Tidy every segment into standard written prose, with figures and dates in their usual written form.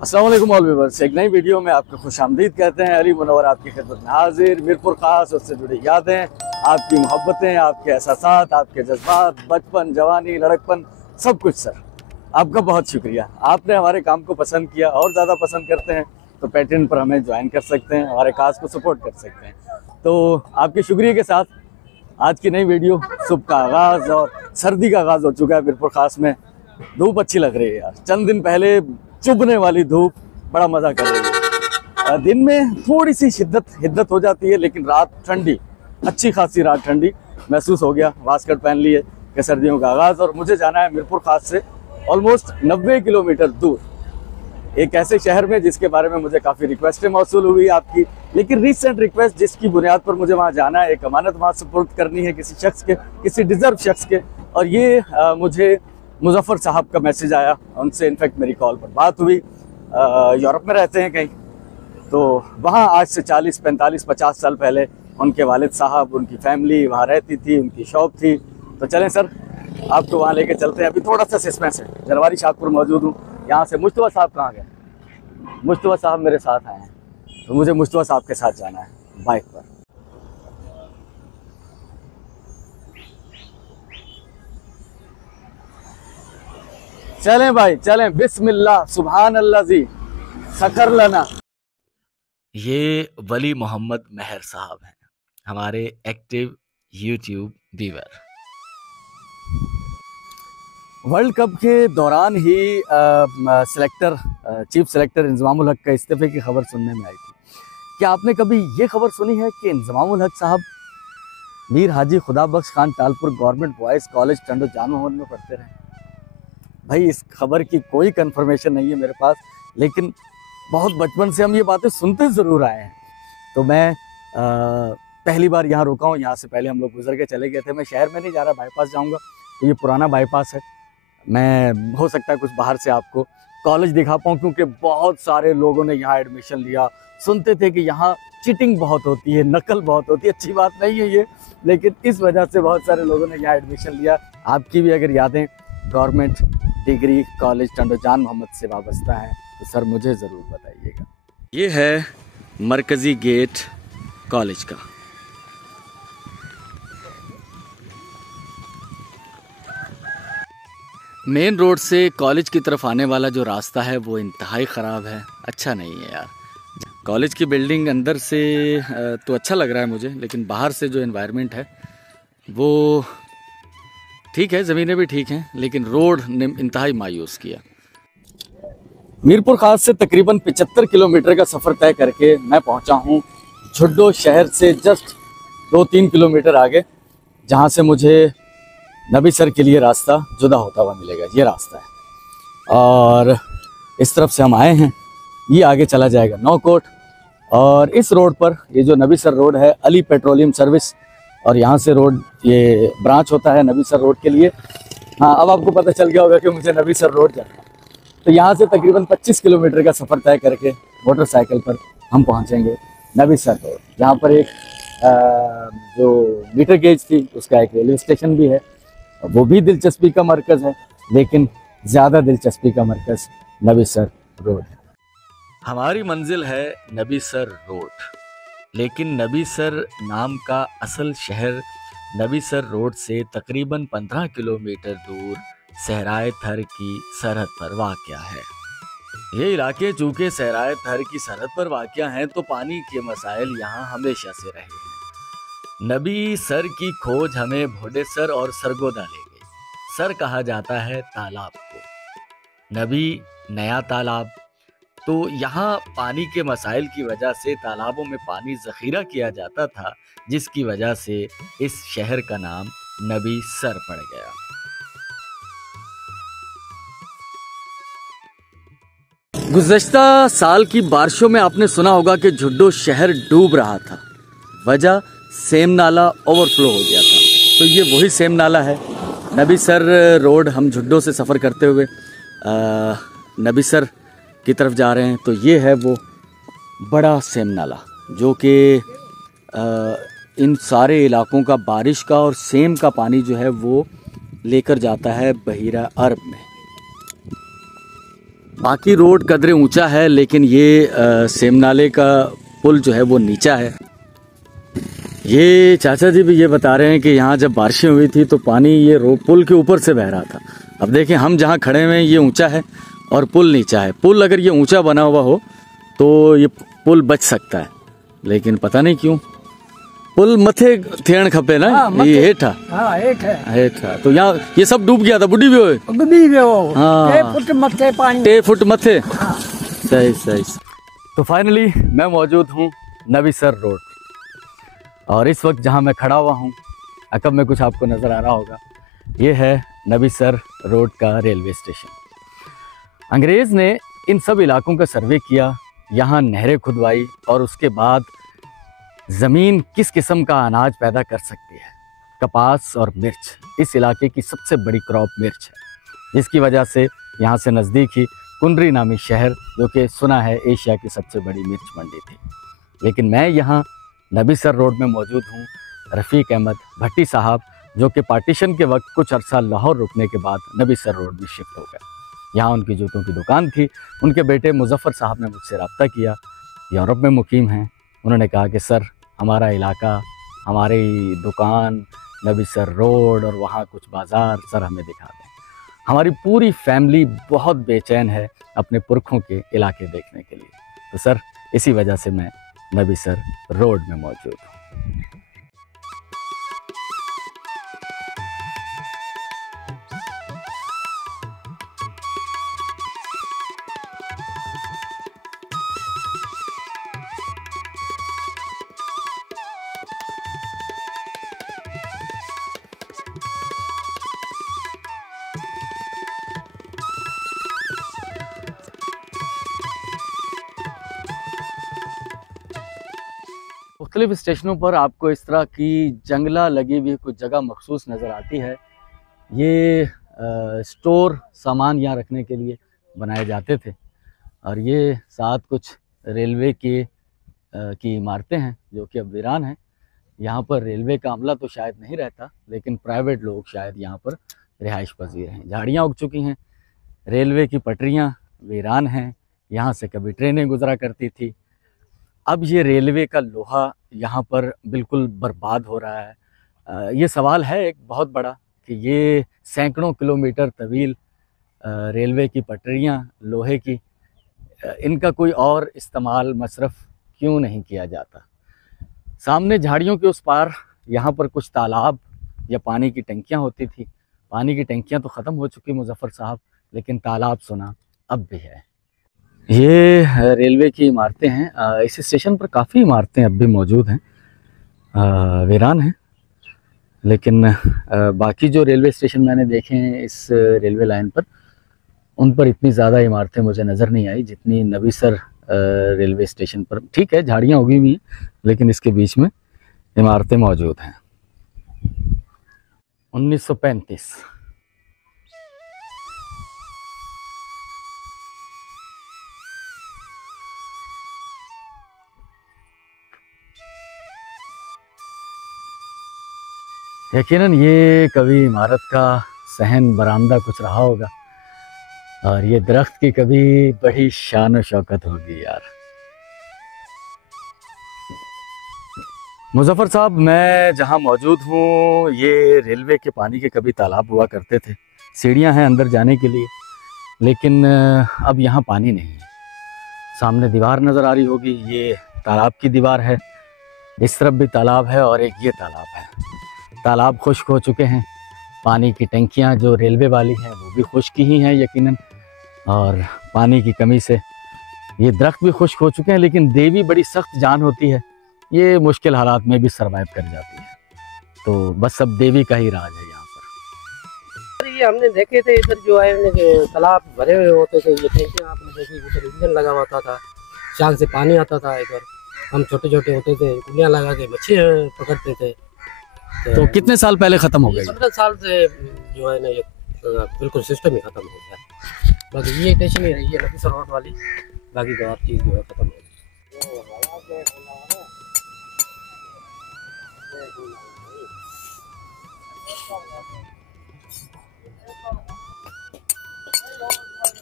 अस्सलाम वालेकुम all viewers, एक नई वीडियो में आपको खुशामदीद कहते हैं। अली मुनव्वर आपकी खिदमत में हाजिर। मीरपुर खास, उससे जुड़ी यादें, आपकी मोहब्बतें, आपके एहसासात, आपके जज्बात, बचपन, जवानी, लड़कपन, सब कुछ। सर आपका बहुत शुक्रिया, आपने हमारे काम को पसंद किया। और ज़्यादा पसंद करते हैं तो पैट्रेन पर हमें ज्वाइन कर सकते हैं, हमारे काज को सपोर्ट कर सकते हैं। तो आपके शुक्रिया के साथ आज की नई वीडियो। सुबह का आगाज़ और सर्दी का आगाज़ हो चुका है मीरपुर खास में। धूप अच्छी लग रही है यार, चंद दिन पहले चुभने वाली धूप बड़ा मज़ा कर रही है। दिन में थोड़ी सी हिद्दत हो जाती है, लेकिन रात ठंडी, अच्छी खासी रात ठंडी महसूस हो गया। वास्कट पहन लिए कि सर्दियों का आगाज़। और मुझे जाना है मीरपुर खास से ऑलमोस्ट 90 किलोमीटर दूर, एक ऐसे शहर में जिसके बारे में मुझे काफ़ी रिक्वेस्टें मौसूल हुई आपकी। लेकिन रिसेंट रिक्वेस्ट जिसकी बुनियाद पर मुझे वहाँ जाना है, एक अमानत वहाँ सुपुर्द करनी है किसी शख्स के, किसी डिज़र्व शख्स के। और ये मुझे मुजफ्फर साहब का मैसेज आया, उनसे इनफैक्ट मेरी कॉल पर बात हुई। यूरोप में रहते हैं कहीं, तो वहाँ आज से 40, 45, 50 साल पहले उनके वालिद साहब, उनकी फैमिली वहाँ रहती थी, उनकी शॉप थी। तो चलें सर, आपको वहाँ लेके चलते हैं। अभी थोड़ा सा सस्पेंस है, जलवारी शाहपुर मौजूद हूँ। यहाँ से मुश्तबा साहब कहाँ गए? मुश्तबा साहब मेरे साथ आए हैं, तो मुझे मुश्तबा साहब के साथ जाना है बाइक पर। चलें भाई चलें, बिस्मिल्लाह, सुभान अल्लाह जी, सखर लना। ये वली मोहम्मद मेहर साहब हैं, हमारे active YouTube viewer. World cup के दौरान ही चीफ सेलेक्टर इंजमामुल हक का इस्तीफे की खबर सुनने में आई थी। क्या आपने कभी ये खबर सुनी है कि इंजमामुल हक साहब Mir Haji Khuda Bakhsh Khan Talpur government boys college Tando Jan Mohan में पढ़ते रहे? भाई इस खबर की कोई कंफर्मेशन नहीं है मेरे पास, लेकिन बहुत बचपन से हम ये बातें सुनते ज़रूर आए हैं। तो मैं पहली बार यहाँ रुका हूँ। यहाँ से पहले हम लोग गुजर के चले गए थे। मैं शहर में नहीं जा रहा, बाईपास जाऊँगा। तो ये पुराना बाईपास है। मैं हो सकता है कुछ बाहर से आपको कॉलेज दिखा पाऊँ, क्योंकि बहुत सारे लोगों ने यहाँ एडमिशन लिया। सुनते थे कि यहाँ चीटिंग बहुत होती है, नकल बहुत होती है। अच्छी बात नहीं है ये, लेकिन इस वजह से बहुत सारे लोगों ने यहाँ एडमिशन लिया। आपकी भी अगर यादें गवर्नमेंट डिग्री कॉलेज टंडो जान मोहम्मद से वाबस्ता है तो सर मुझे ज़रूर बताइएगा। ये है मरकज़ी गेट कॉलेज का। मेन रोड से कॉलेज की तरफ आने वाला जो रास्ता है वो इंतहाई ख़राब है, अच्छा नहीं है यार। कॉलेज की बिल्डिंग अंदर से तो अच्छा लग रहा है मुझे, लेकिन बाहर से जो एनवायरनमेंट है वो ठीक है, ज़मीनें भी ठीक हैं, लेकिन रोड ने इंतहाई मायूस किया। मीरपुर खास से तकरीबन 75 किलोमीटर का सफ़र तय करके मैं पहुंचा हूं झुड्डो शहर से जस्ट 2-3 किलोमीटर आगे, जहां से मुझे नबी सर के लिए रास्ता जुदा होता हुआ मिलेगा। ये रास्ता है और इस तरफ से हम आए हैं। ये आगे चला जाएगा नौकोट, और इस रोड पर ये जो नबी सर रोड है, अली पेट्रोलियम सर्विस, और यहाँ से रोड ये ब्रांच होता है नबी सर रोड के लिए। हाँ, अब आपको पता चल गया होगा कि मुझे नबी सर रोड जाना है। तो यहाँ से तकरीबन 25 किलोमीटर का सफ़र तय करके मोटरसाइकिल पर हम पहुँचेंगे नबी सर रोड, जहाँ पर एक जो मीटर गेज थी उसका एक रेलवे स्टेशन भी है। वो भी दिलचस्पी का मरकज़ है, लेकिन ज़्यादा दिलचस्पी का मरकज़ नबी सर रोड है। हमारी मंजिल है नबी सर रोड, लेकिन नबी सर नाम का असल शहर नबी सर रोड से तकरीबन 15 किलोमीटर दूर सहराए थर की सरहद पर वाक़या है। ये इलाके चूँकि सहराए थर की सरहद पर वाक़या हैं, तो पानी के मसाइल यहाँ हमेशा से रहे हैं। नबी सर की खोज हमें भोडेसर और सरगोदा ले गई। सर कहा जाता है तालाब को, नबी नया तालाब। तो यहाँ पानी के मसाइल की वजह से तालाबों में पानी ज़ख़ीरा किया जाता था, जिसकी वजह से इस शहर का नाम नबी सर पड़ गया। गुज़श्ता साल की बारिशों में आपने सुना होगा कि झुड्डो शहर डूब रहा था। वजह सेम नाला ओवरफ्लो हो गया था। तो ये वही सेम नाला है। नबी सर रोड हम झुड्डो से सफ़र करते हुए नबी सर की तरफ जा रहे हैं। तो ये है वो बड़ा सेम नाला जो कि इन सारे इलाकों का बारिश का और सेम का पानी जो है वो लेकर जाता है बहीरा अरब में। बाकी रोड कदरे ऊंचा है, लेकिन ये सेमनाले का पुल जो है वो नीचा है। ये चाचा जी भी ये बता रहे हैं कि यहाँ जब बारिशें हुई थी तो पानी ये पुल के ऊपर से बह रहा था। अब देखें हम जहाँ खड़े हुए हैं ये ऊंचा है और पुल नीचा है। पुल अगर ये ऊंचा बना हुआ हो तो ये पुल बच सकता है, लेकिन पता नहीं क्यों पुल मथे थियण खपे ना। ये हेठा हेठा तो यहाँ ये सब डूब गया था। बुढ़ी भी हो हाँ 6 फुट मथे। सही सही। तो फाइनली मैं मौजूद हूँ नबीसर रोड, और इस वक्त जहाँ मैं खड़ा हुआ हूँ अकब में कुछ आपको नज़र आ रहा होगा, ये है नबीसर रोड का रेलवे स्टेशन। अंग्रेज़ ने इन सब इलाकों का सर्वे किया, यहाँ नहरें खुदवाई और उसके बाद ज़मीन किस किस्म का अनाज पैदा कर सकती है। कपास और मिर्च इस इलाके की सबसे बड़ी क्रॉप मिर्च है, जिसकी वजह से यहाँ से नज़दीक ही कुंडरी नामी शहर, जो कि सुना है एशिया की सबसे बड़ी मिर्च मंडी थी। लेकिन मैं यहाँ नबीसर रोड में मौजूद हूँ। रफ़ीक अहमद भट्टी साहब जो कि पार्टीशन के वक्त कुछ अरसा लाहौर रुकने के बाद नबीसर रोड में शिफ्ट हो गए। यहाँ उनकी जूतों की दुकान थी। उनके बेटे मुजफ्फर साहब ने मुझसे रब्ता किया, यूरोप में मुकीम हैं। उन्होंने कहा कि सर हमारा इलाका, हमारी दुकान, नबीसर रोड और वहाँ कुछ बाज़ार सर हमें दिखा दें। हमारी पूरी फैमिली बहुत बेचैन है अपने पुरखों के इलाके देखने के लिए। तो सर इसी वजह से मैं नबीसर रोड में मौजूद हूँ। मुख्तलिफ स्टेशनों पर आपको इस तरह की जंगला लगी हुई कुछ जगह मखसूस नज़र आती है। ये स्टोर सामान यहाँ रखने के लिए बनाए जाते थे। और ये साथ कुछ रेलवे की इमारतें हैं जो कि अब वीरान हैं। यहाँ पर रेलवे का अमला तो शायद नहीं रहता, लेकिन प्राइवेट लोग शायद यहाँ पर रिहाइश पजीर हैं। झाड़ियाँ उग चुकी हैं, रेलवे की पटरियाँ वीरान हैं, यहाँ से कभी ट्रेनें गुजरा करती थी। अब ये रेलवे का लोहा यहाँ पर बिल्कुल बर्बाद हो रहा है। ये सवाल है एक बहुत बड़ा कि ये सैकड़ों किलोमीटर तवील रेलवे की पटरियाँ लोहे की, इनका कोई और इस्तेमाल मसरफ़ क्यों नहीं किया जाता। सामने झाड़ियों के उस पार यहाँ पर कुछ तालाब या पानी की टंकियाँ होती थी। पानी की टंकियाँ तो ख़त्म हो चुकी मुजफ्फर साहब, लेकिन तालाब सुना अब भी है। ये रेलवे की इमारतें हैं। इस स्टेशन पर काफ़ी इमारतें अब भी मौजूद हैं, वीरान हैं। लेकिन बाकी जो रेलवे स्टेशन मैंने देखे हैं इस रेलवे लाइन पर, उन पर इतनी ज़्यादा इमारतें मुझे नज़र नहीं आई जितनी नबीसर रेलवे स्टेशन पर। ठीक है झाड़ियाँ उगी हुई हैं, लेकिन इसके बीच में इमारतें मौजूद हैं। 1935 यकीनन ये कभी इमारत का सहन बरामदा कुछ रहा होगा, और ये दरख्त की कभी बड़ी शान और शौकत होगी यार। मुजफ्फर साहब मैं जहाँ मौजूद हूँ ये रेलवे के पानी के कभी तालाब हुआ करते थे। सीढ़ियाँ हैं अंदर जाने के लिए, लेकिन अब यहाँ पानी नहीं है। सामने दीवार नज़र आ रही होगी, ये तालाब की दीवार है। इस तरफ भी तालाब है और एक ये तालाब है। तालाब खुश्क हो चुके हैं। पानी की टंकियाँ जो रेलवे वाली हैं वो भी खुश्क ही हैं यकीनन, और पानी की कमी से ये दरख्त भी खुश्क हो चुके हैं। लेकिन देवी बड़ी सख्त जान होती है, ये मुश्किल हालात में भी सरवाइव कर जाती है। तो बस सब देवी का ही राज है यहाँ पर। ये हमने देखे थे इधर जो है तालाब भरे हुए होते थे, ये टैंकियाँ आपने देखी, इधर इंजन लगा होता था, चाक से पानी आता था। इधर हम छोटे छोटे होते थे, कुलियाँ लगा के मच्छी पकड़ते थे। तो कितने साल पहले ख़त्म हो गई? 15 साल से जो है ना ये बिल्कुल सिस्टम ही ख़त्म हो गया। बाकी ये स्टेशन ही रही है नबीसर रोड वाली, बाकी तो हर चीज़ जो है ख़त्म हो गई।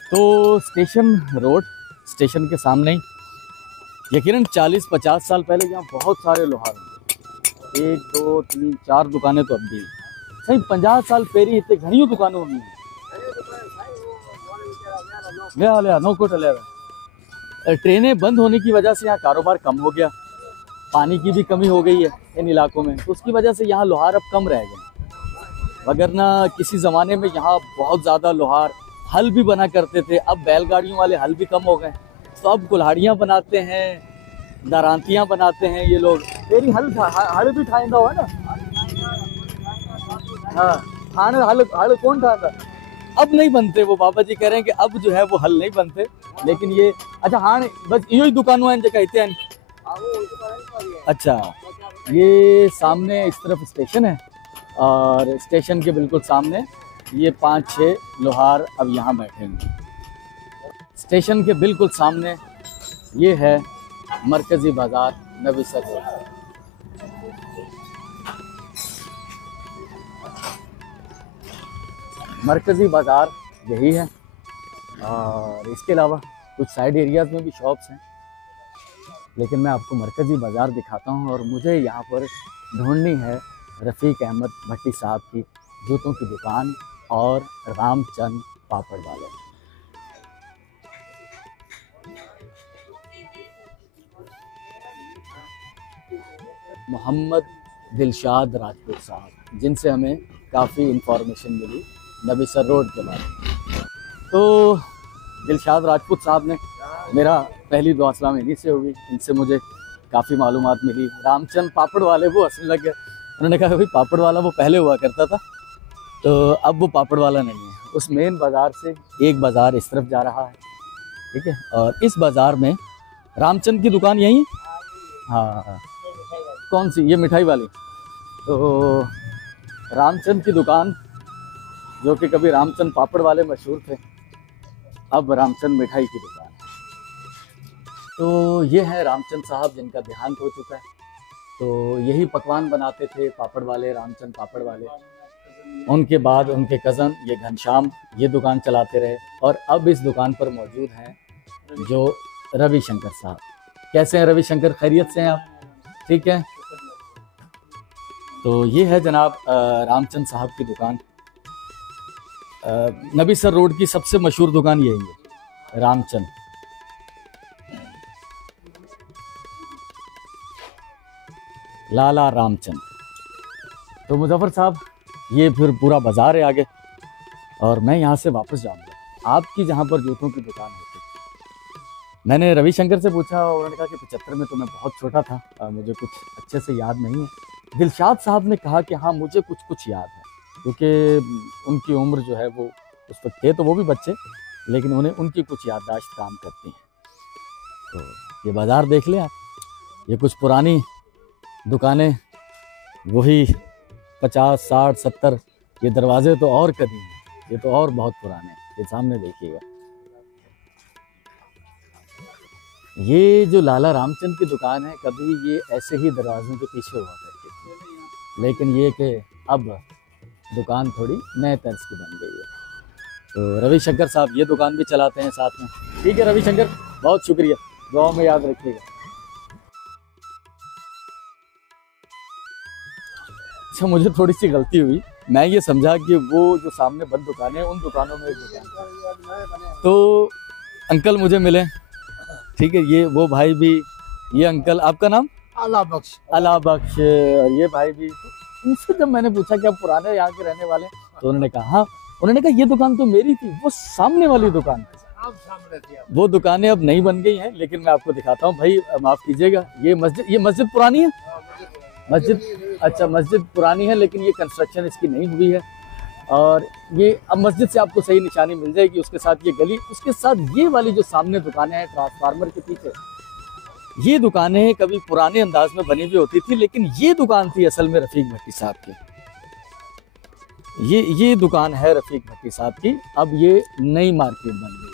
तो स्टेशन रोड, स्टेशन के सामने ही यकीनन 40-50 साल पहले यहाँ बहुत सारे लोहार होंगे। 1 2 3 4 दुकानें तो अब भी सही 50 साल पहले इतने घनी दुकानों होंगी। ट्रेनें बंद होने की वजह से यहाँ कारोबार कम हो गया, पानी की भी कमी हो गई है इन इलाकों में, तो उसकी वजह से यहाँ लोहार अब कम रह गए। वगरना किसी ज़माने में यहाँ बहुत ज़्यादा लोहार हल भी बना करते थे। अब बैलगाड़ियों वाले हल भी कम हो गए, तो अब कुल्हाड़ियाँ बनाते हैं, दरांतियाँ बनाते हैं ये लोग। तेरी हल भी ठाएंदा हो ना। हाँ, हल कौन ठाता? अब नहीं बनते, वो बाबा जी कह रहे हैं कि अब जो है वो हल नहीं बनते। लेकिन ये अच्छा हाँ बस यो ही दुकानों हैं जो कहते हैं। अच्छा, ये सामने इस तरफ स्टेशन है और स्टेशन के बिल्कुल सामने ये 5-6 लोहार अब यहाँ बैठेंगे। स्टेशन के बिल्कुल सामने ये है मरकज़ी बाज़ार नबीसर रोड। मरकज़ी बाज़ार यही है और इसके अलावा कुछ साइड एरियाज़ में भी शॉप्स हैं, लेकिन मैं आपको मरकज़ी बाज़ार दिखाता हूँ। और मुझे यहाँ पर ढूंढनी है रफ़ीक अहमद भट्टी साहब की जूतों की दुकान और रामचंद पापड़ वाले। मोहम्मद दिलशाद राजपूत साहब, जिनसे हमें काफ़ी इंफॉर्मेशन मिली नबीसर रोड के बारे में। तो दिलशाद राजपूत साहब ने मेरा पहली दुआ सलाम इन्हीं से हुई, इनसे मुझे काफ़ी मालूमात मिली। रामचंद पापड़ वाले वो हंसने लग गए, उन्होंने कहा भाई पापड़ वाला वो पहले हुआ करता था, तो अब वो पापड़ वाला नहीं है। उस मेन बाज़ार से एक बाज़ार इस तरफ जा रहा है, ठीक है, और इस बाज़ार में रामचंद की दुकान यहीं है। हाँ, कौन सी? ये मिठाई वाली। तो रामचंद की दुकान, जो कि कभी रामचंद पापड़ वाले मशहूर थे, अब रामचंद मिठाई की दुकान है। तो ये है रामचंद साहब जिनका देहांत हो चुका है। तो यही पकवान बनाते थे पापड़ वाले, रामचंद पापड़ वाले। उनके बाद उनके कज़न ये घनश्याम ये दुकान चलाते रहे, और अब इस दुकान पर मौजूद हैं जो रविशंकर साहब। कैसे हैं रविशंकर? खैरियत से हैं आप? ठीक है। तो ये है जनाब रामचंद साहब की दुकान। नबीसर रोड की सबसे मशहूर दुकान यही है, रामचंद। लाला रामचंद। तो मुजफ्फर साहब, ये फिर पूरा बाज़ार है आगे, और मैं यहाँ से वापस जाऊँगा आपकी जहाँ पर जूतों की दुकान होती। मैंने रविशंकर से पूछा, उन्होंने कहा कि 75 में तो मैं बहुत छोटा था, मुझे कुछ अच्छे से याद नहीं है। दिलशाद साहब ने कहा कि हाँ मुझे कुछ याद है, क्योंकि उनकी उम्र जो है वो उस वक्त थे तो वो भी बच्चे, लेकिन उन्हें उनकी कुछ याददाश्त काम करती हैं। तो ये बाज़ार देख लें आप, ये कुछ पुरानी दुकानें, वही 50, 60, 70, ये दरवाजे तो और कदीम हैं, ये तो और बहुत पुराने हैं। ये सामने देखिएगा, ये जो लाला रामचंद की दुकान है, कभी ये ऐसे ही दरवाज़ों के पीछे हुआ करती थी, लेकिन ये कि अब दुकान थोड़ी नए तर्ज की बन गई है। तो रविशंकर साहब ये दुकान भी चलाते हैं साथ में। ठीक है रविशंकर, बहुत शुक्रिया, दुआ में याद रखिएगा। अच्छा, मुझे थोड़ी सी गलती हुई, मैं ये समझा कि वो जो सामने बंद दुकानें हैं उन दुकानों में एक दुकान। तो अंकल मुझे मिले, ठीक है, ये वो भाई भी, ये अंकल, आपका नाम? अला बख्श। अला बख्श। और ये भाई भी। उनसे जब मैंने पूछा कि आप पुराने यहाँ के रहने वाले, तो उन्होंने कहा हाँ। उन्होंने कहा ये दुकान तो मेरी थी, वो सामने वाली दुकान थी। वो दुकानें अब नहीं बन गई हैं, लेकिन मैं आपको दिखाता हूँ भाई, माफ़ कीजिएगा। ये मस्जिद पुरानी है, मस्जिद, अच्छा मस्जिद पुरानी है, लेकिन ये कंस्ट्रक्शन इसकी नहीं हुई है। और ये अब मस्जिद से आपको सही निशानी मिल जाएगी, उसके साथ ये गली, उसके साथ ये वाली जो सामने दुकानें हैं ट्रांसफार्मर के पीछे, ये दुकानें कभी पुराने अंदाज में बनी हुई होती थी, लेकिन ये दुकान थी असल में रफ़ीक भट्टी साहब की। ये दुकान है रफ़ीक भट्टी साहब की। अब ये नई मार्केट बन गई,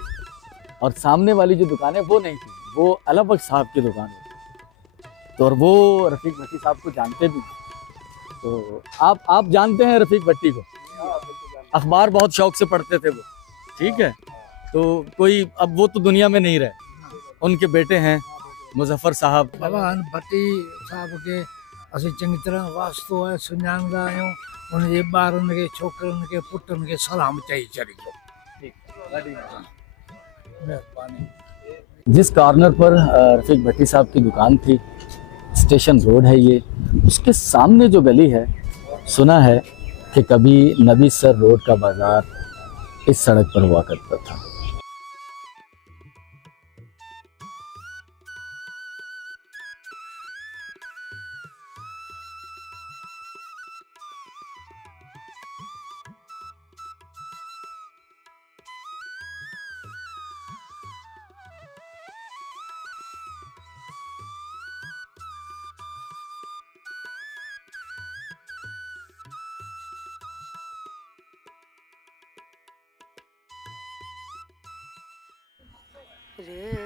और सामने वाली जो दुकान है वो नहीं थी, वो अला बख्श साहब की दुकान है। तो और वो रफ़ीक भट्टी साहब को जानते भी। तो आप जानते हैं रफ़ीक भट्टी को? अखबार बहुत शौक से पढ़ते थे वो, ठीक है। तो कोई अब वो तो दुनिया में नहीं रहे, उनके बेटे हैं मुजफ्फर साहब। भगवान भट्टी साहब के असीं चङी तरह वास्तो आहे सुञाणंदा आहियूं, उनजे ॿारनि खे छोकिरनि खे पुटनि खे सलाम चई छॾिजो। महिरबानी। जिस कॉर्नर पर रफीक भट्टी साहब की दुकान थी, स्टेशन रोड है ये, उसके सामने जो गली है, सुना है कि कभी नबी सर रोड का बाजार इस सड़क पर हुआ करता था।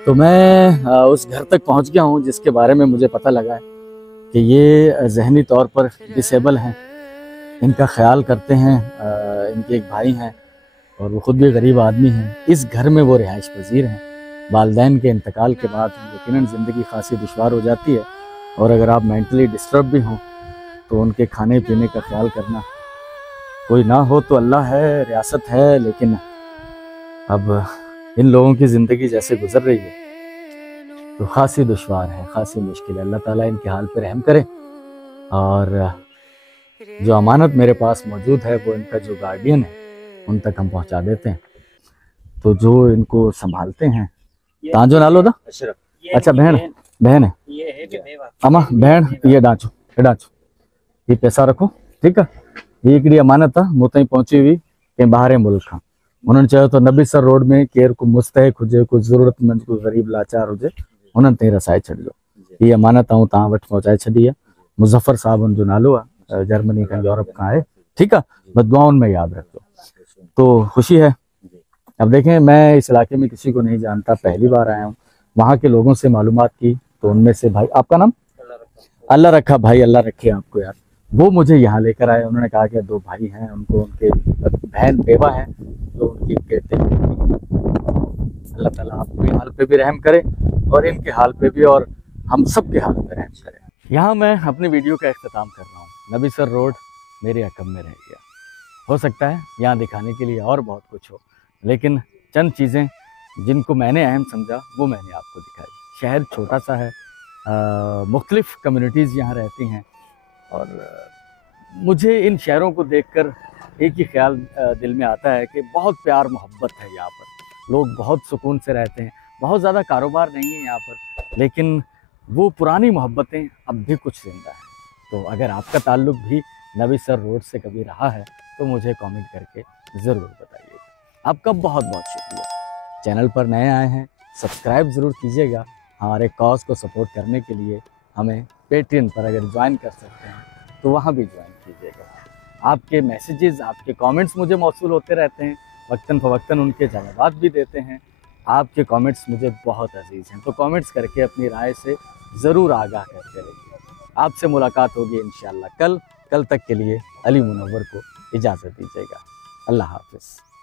तो मैं उस घर तक पहुंच गया हूं जिसके बारे में मुझे पता लगा है कि ये जहनी तौर पर डिसेबल हैं, इनका ख्याल करते हैं। इनके एक भाई हैं और वो ख़ुद भी गरीब आदमी हैं। इस घर में वो रिहाइश पजीर हैं। वालिदैन के इंतकाल के बाद यकीनन ज़िंदगी खासी दुश्वार हो जाती है, और अगर आप मेंटली डिस्टर्ब भी हों तो उनके खाने पीने का ख्याल करना, कोई ना हो तो अल्लाह है, रियासत है, लेकिन अब इन लोगों की ज़िंदगी जैसे गुजर रही है तो खासी दुश्वार है, खासी मुश्किल है। अल्लाह ताला इनके हाल पे रहम करे। और जो अमानत मेरे पास मौजूद है वो इनका जो गार्डियन है उन तक हम पहुंचा देते हैं। तो जो इनको संभालते हैं, तांजो नालो था, अच्छा बहन है अमा बहन, ये डांचो ये पैसा रखो, ठीक है। ये हिकिड़ी अमानत आहे मूं ताईं पहुची हुई कंहिं ॿाहिरे मुल्क खां। उन्होंने चयो तो नबी सर रोड में केर को मुस्तहिक हुजे, कोई ज़रूरतमंद, कोई गरीब लाचार हुजे, उन्हनि ताईं रसाए छॾिजो। ये अमानत आऊं तव्हां वटि पहुचाए छॾी आहे। मुज़फ़र साहब उनजो नालो आहे, जर्मनी खां, यूरोप खां आहे, ठीकु आहे। बस दुआउनि में यादि रखो। तो खुशी है। अब देखें, मैं इस इलाके में किसी को नहीं जानता, पहली बार आया हूँ। वहाँ के लोगों से मालूमात की तो उनमें से भाई, आपका नाम? अल्लाह रखा भाई, अल्लाह रखे आपको यार। वो मुझे यहाँ लेकर आए। उन्होंने कहा कि 2 भाई हैं, उनको उनके बहन बेवा है तो उनकी कहते हैं। अल्लाह ताला आपके हाल पे भी रहम करे और इनके हाल पे भी, और हम सब के हाल पे रहम करे। यहाँ मैं अपनी वीडियो का इख्तिताम कर रहा हूँ। नबी सर रोड मेरे अकम में रह गया। हो सकता है यहाँ दिखाने के लिए और बहुत कुछ हो, लेकिन चंद चीज़ें जिनको मैंने अहम समझा वो मैंने आपको दिखाई। शहर छोटा सा है, मुख्तलिफ़ कम्युनिटीज़ यहाँ रहती हैं, और मुझे इन शहरों को देखकर एक ही ख्याल दिल में आता है कि बहुत प्यार मोहब्बत है यहाँ पर। लोग बहुत सुकून से रहते हैं, बहुत ज़्यादा कारोबार नहीं है यहाँ पर, लेकिन वो पुरानी मोहब्बतें अब भी कुछ जिंदा हैं। तो अगर आपका ताल्लुक़ भी नबी सर रोड से कभी रहा है तो मुझे कमेंट करके ज़रूर बताइएगा। आपका बहुत बहुत शुक्रिया। चैनल पर नए आए हैं, सब्सक्राइब ज़रूर कीजिएगा। हमारे कॉज को सपोर्ट करने के लिए हमें पेट्रियन पर अगर ज्वाइन कर सकते हैं तो वहाँ भी ज्वाइन कीजिएगा। आपके मैसेजेस, आपके कमेंट्स मुझे मौसूल होते रहते हैं, वक्तन फ़वक्तन उनके जवाब भी देते हैं। आपके कमेंट्स मुझे बहुत अजीज़ हैं, तो कमेंट्स करके अपनी राय से ज़रूर आगाह करते रहिए। आपसे मुलाकात होगी इंशाअल्लाह कल तक के लिए अली मुनव्वर को इजाज़त दीजिएगा। अल्लाह हाफ़िज़।